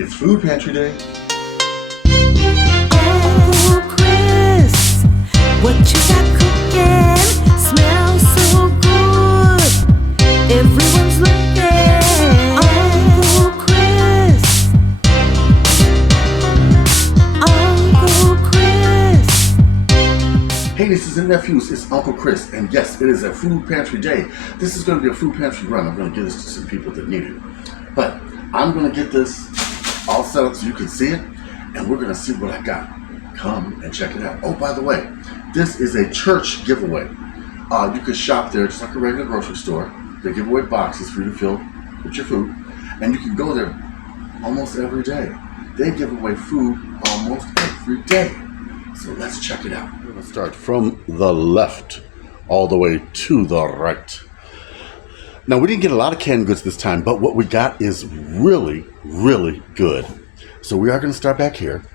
It's Food Pantry Day. Oh, Chris, what you got cooking? Smells so good. Everyone's looking. Uncle Chris. Uncle Chris. Hey, nieces and nephews, it's Uncle Chris, and yes, it is a Food Pantry Day. This is going to be a Food Pantry run. I'm going to give this to some people that need it. But I'm going to get this all set up so you can see it, and we're going to see what I got. Come and check it out. Oh, by the way, this is a church giveaway. You can shop there just like a regular grocery store. They give away boxes for you to fill with your food, and you can go there almost every day. They give away food almost every day. So let's check it out. We're going to start from the left all the way to the right. Now, we didn't get a lot of canned goods this time, but what we got is really, really good. So we are going to start back here.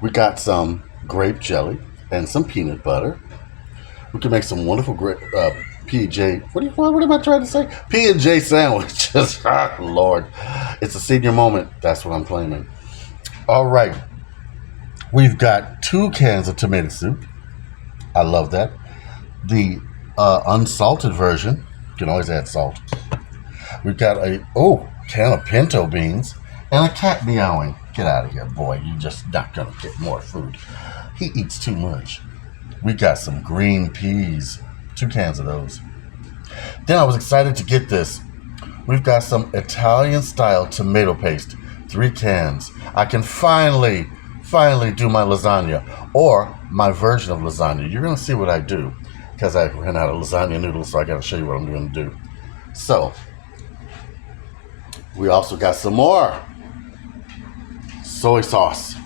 We got some grape jelly and some peanut butter. We can make some wonderful P&J, what am I trying to say? P&J sandwiches. Lord, it's a senior moment. That's what I'm claiming. All right. We've got 2 cans of tomato soup. I love that. The unsalted version. You can always add salt. We've got a can of pinto beans and a cat meowing. Get out of here, boy. You're just not going to get more food. He eats too much. We got some green peas. 2 cans of those. Then I was excited to get this. We've got some Italian-style tomato paste. 3 cans. I can finally do my lasagna, or my version of lasagna. You're going to see what I do, because I ran out of lasagna noodles, so I got to show you what I'm going to do. So, we also got some more soy sauce.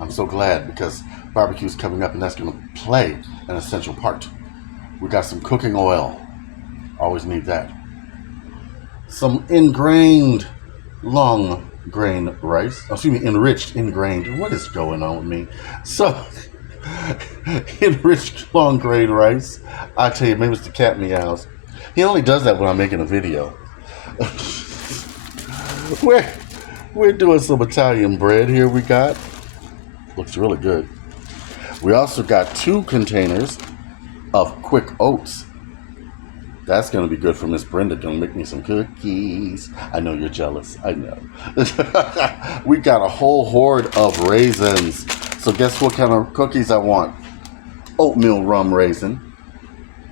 I'm so glad, because barbecue's coming up, and that's going to play an essential part. We got some cooking oil. Always need that. Some enriched ingrained. What is going on with me? So, enriched long grain rice. I tell you, maybe it's the cat meows. He only does that when I'm making a video. We're doing some Italian bread here. We got. Looks really good. We also got 2 containers of quick oats. That's going to be good for Miss Brenda. Gonna make me some cookies. I know you're jealous. I know. We got a whole horde of raisins. So guess what kind of cookies I want? Oatmeal rum raisin.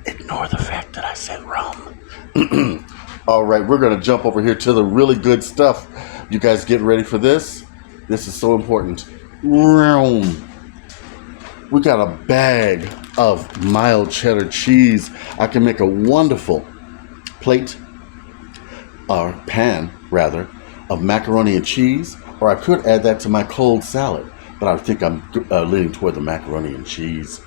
Ignore the fact that I said rum. All right, we're going to jump over here to the really good stuff. You guys get ready for this? This is so important. We got a bag of mild cheddar cheese. I can make a wonderful plate, or pan, rather, of macaroni and cheese, or I could add that to my cold salad, but I think I'm leaning toward the macaroni and cheese.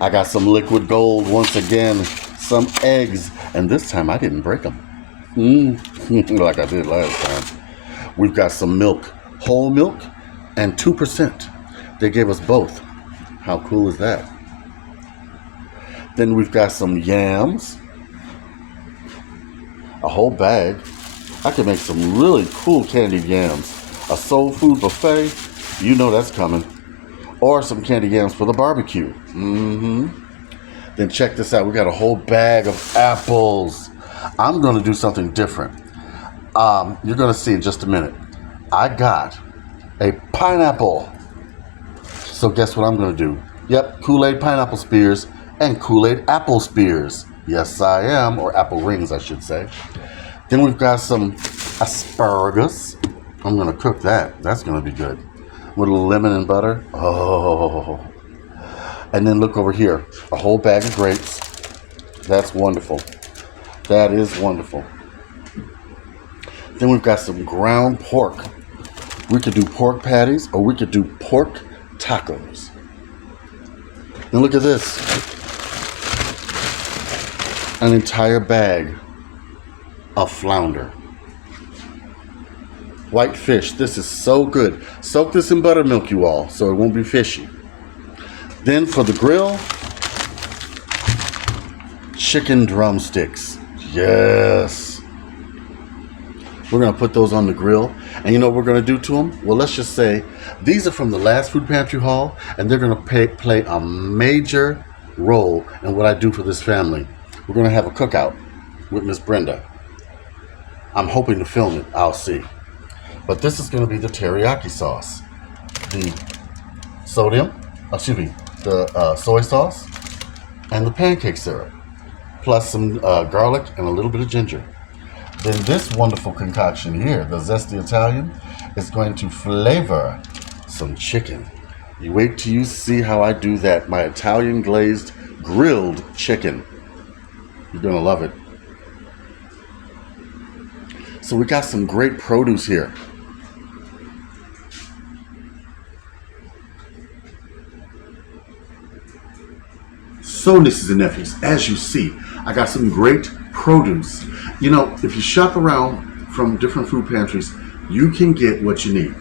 I got some liquid gold once again, some eggs, and this time I didn't break them, like I did last time. We've got some milk, whole milk, and 2%. They gave us both. How cool is that? Then we've got some yams, a whole bag. I could make some really cool candied yams. A soul food buffet, you know that's coming. Or some candied yams for the barbecue. Then check this out. We got a whole bag of apples. I'm going to do something different. You're going to see in just a minute. I got a pineapple. So guess what I'm going to do? Yep, Kool-Aid pineapple spears and Kool-Aid apple spears. Yes, I am, or apple rings, I should say. Then we've got some asparagus. I'm going to cook that. That's going to be good. With a little lemon and butter. Oh. And then look over here. A whole bag of grapes. That's wonderful. That is wonderful. Then we've got some ground pork. We could do pork patties, or we could do pork tacos. And look at this. An entire bag of flounder. White fish. This is so good. Soak this in buttermilk, you all, so it won't be fishy. Then for the grill, chicken drumsticks. Yes. We're going to put those on the grill. And you know what we're going to do to them? Well, let's just say these are from the last food pantry haul, and they're going to play a major role in what I do for this family. We're going to have a cookout with Miss Brenda. I'm hoping to film it. I'll see. But this is going to be the teriyaki sauce, the soy sauce, and the pancake syrup, plus some garlic and a little bit of ginger. Then this wonderful concoction here, the Zesty Italian, is going to flavor some chicken. You wait till you see how I do that, my Italian glazed grilled chicken. You're going to love it. So we got some great produce here. So nieces and nephews, as you see, I got some great produce. You know, if you shop around from different food pantries, you can get what you need.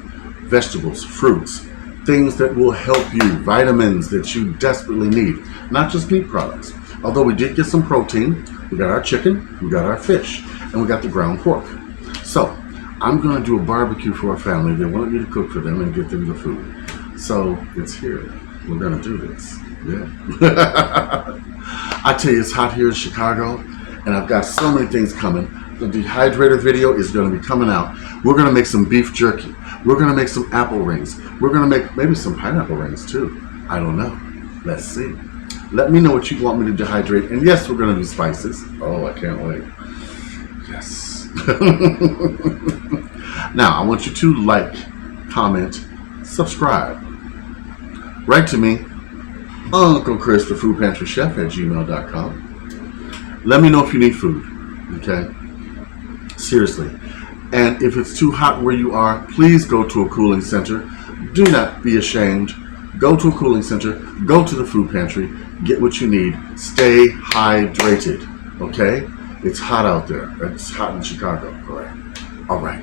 Vegetables, fruits, things that will help you, vitamins that you desperately need, not just meat products. Although we did get some protein, we got our chicken, we got our fish, and we got the ground pork. So, I'm going to do a barbecue for our family. They wanted me to cook for them and get them the food. So, it's here. We're going to do this. Yeah. I tell you, it's hot here in Chicago, and I've got so many things coming. The dehydrator video is going to be coming out. We're going to make some beef jerky. We're going to make some apple rings. We're going to make maybe some pineapple rings too. I don't know. Let's see. Let me know what you want me to dehydrate. And yes, we're going to do spices. Oh, I can't wait. Yes. Now, I want you to like, comment, subscribe. Write to me, Uncle Chris, the Food Pantry Chef at gmail.com. Let me know if you need food, okay? Seriously. And if it's too hot where you are, please go to a cooling center. Do not be ashamed. Go to a cooling center. Go to the food pantry. Get what you need. Stay hydrated, okay? It's hot out there. It's hot in Chicago, all right.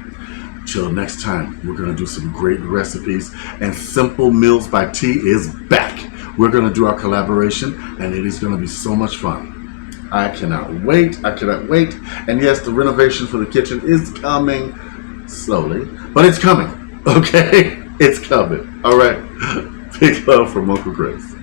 Till next time, we're going to do some great recipes. And Simple Meals by T is back. We're going to do our collaboration, and it is going to be so much fun. I cannot wait. And yes, the renovation for the kitchen is coming slowly, but it's coming, okay? It's coming. All right. Big love from Uncle Chris.